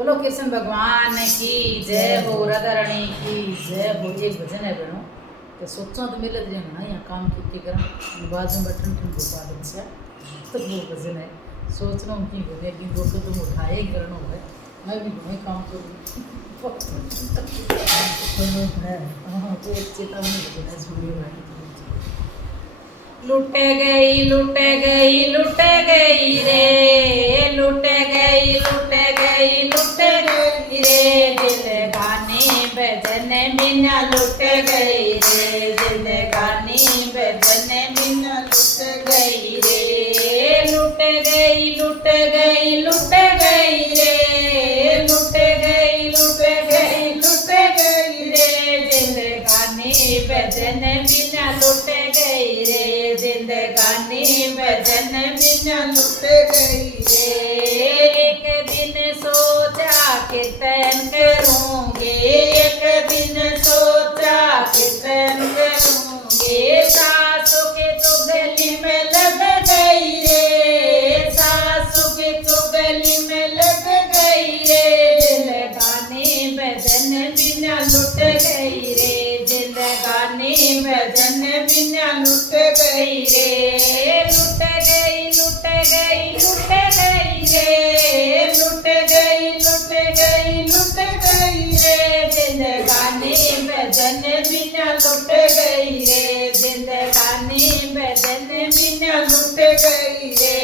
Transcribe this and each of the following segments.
बोलो कृष्ण भगवान की जय हो, राधा रानी की जय हो। एक भजन है बहनों, तो सोचो तो मिले थे ना यहाँ काम की करा बाद में बटन ठन गोपाल से तो वो भजन है। सोच रहा हूँ कि बोले कि दो तो तुम उठाए ही करना है, मैं भी घूमे काम करूँ है। हाँ तो एक चेतावनी भजन है सूर्य भाई। लुट गई लुट गई लुट गई रे, लुट गई लुट गई लुट गई रे, जिंदगानी भजन बिना लुट गई रे, जिंदगानी भजन बिना लुट गई रे, लुट गई लुट गई लुट गई रे, लुट गई लुट गई लुट गई रे, जिंदगानी भजन बिना लुट गई रे, जिंदगानी भजन बिना लुट गई रे। एक दिन सोचा कीर्तन करूंगे, एक दिन सोचा कीर्तन करूंगे, सासू के तो गली में लग गई रे, सासू के तो गली में लग गई रे, जिंदगानी भजन बिना लुट गई रे, जिंदगानी भजन बिना लुट गई रे, लुट गई लुट गई लुट गई रे, लुट गई लुट गई लुट गई रे, जिंदगानी भजन बिना लुट गई रे, जिंदगानी भजन बिना लुट गई रे।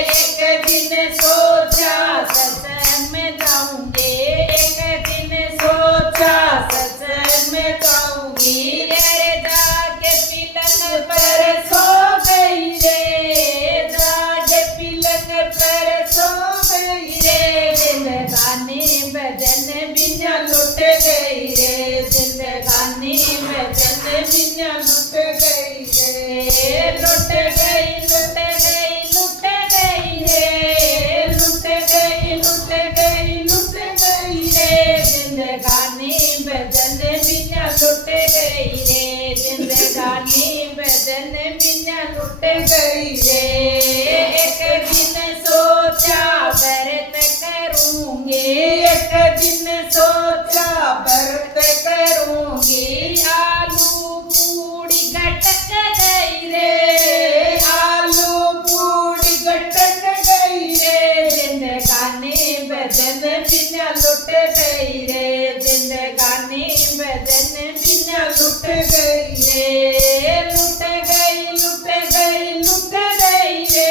एक दिन सोचा सत्संग में जाऊंगे, एक दिन सोचा सत्संग में जाऊंगी, रे जाके पिलंग पर सो गई रे, जाके पिलंग पर सो गई रे, जिंदगानी भजन बिना लुट गई रे, जिंदगानी भजन बिना लुट गई रे, लुट गई लुट गई लुट गई रे, लुट गई लुट गई लुट गई रे, जिंदगानी भजन बिना लुट गई रे, जिंदगानी भजन बिना लुट गई रे। एक दिन सोचा व्रत करूंगी, एक दिन सोचा व्रत करूंगी, आलू पूड़ी गटक गई रे, आलू पूड़ी गटक गई रे, जिंदगानी भजन बिना लुट गई रे, जिंदगानी भजन बिना लुट गई रे, लुट गई लुट गई लुट गई रे,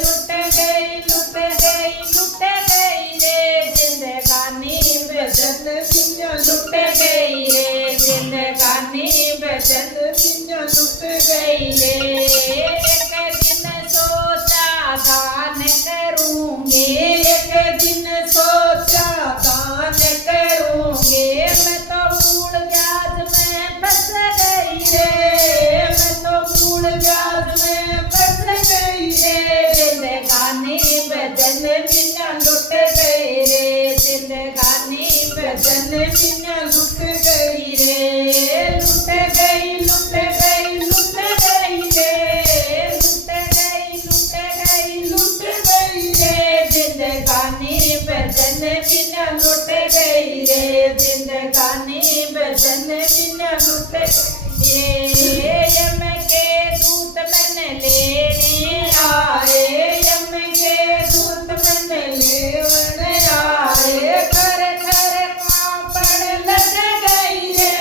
लुट गई लुट गई लुट गई रे, जिंदगानी भजन बिना लुट गई रे, जिंदगानी भजन बिना लुट गई रे। एक दिन सोचा दान करूंगे, एक दिन सोचा दान करूंगे, मैं तो मूल ब्याज में फंस गई रे, मैं तो मूल ब्याज में फंस गई रे, जिंदगानी भजन बिना लुट गई रे, जिंदगानी भजन बिना लुट गई रे, लुट गई लुट गई लुट गई रे, लुट गई लुट गई लुट गई रे, जिंदगानी भजन बिना लुट गई रे, जिंदगानी भजन बिना लुट गई रे। यम के दूत मन लेने आए, यम के दूत मन लेने आए, घर घर कांपण लग गई रे,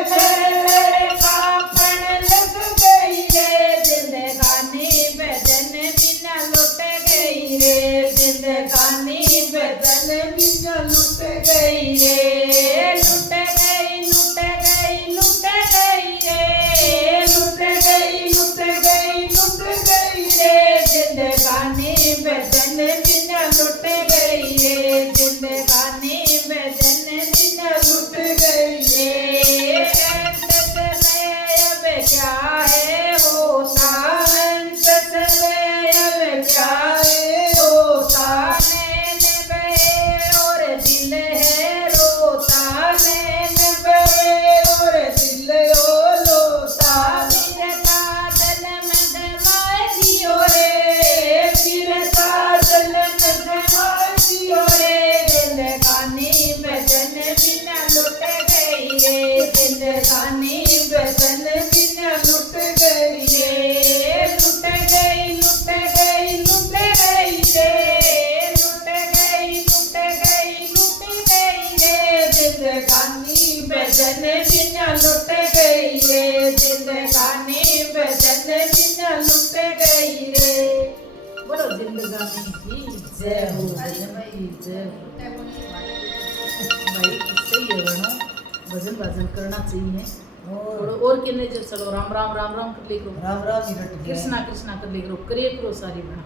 घर घर कांपण लग गई रे, जिंदगानी भजन बिना लुट गई रे, जिंदगानी भजन बिना लुट गई रे, लुट गई लुट गई लुट गई रे, जय हो भजन की जय हो। भाई सही है बहनों, भजन भजन करना चाहिए। और किन्ने जो चलो राम राम राम राम कर लिखो, राम राम ही रट गया। कृष्णा कृष्णा कर लिखो, करे करो सारी बहना।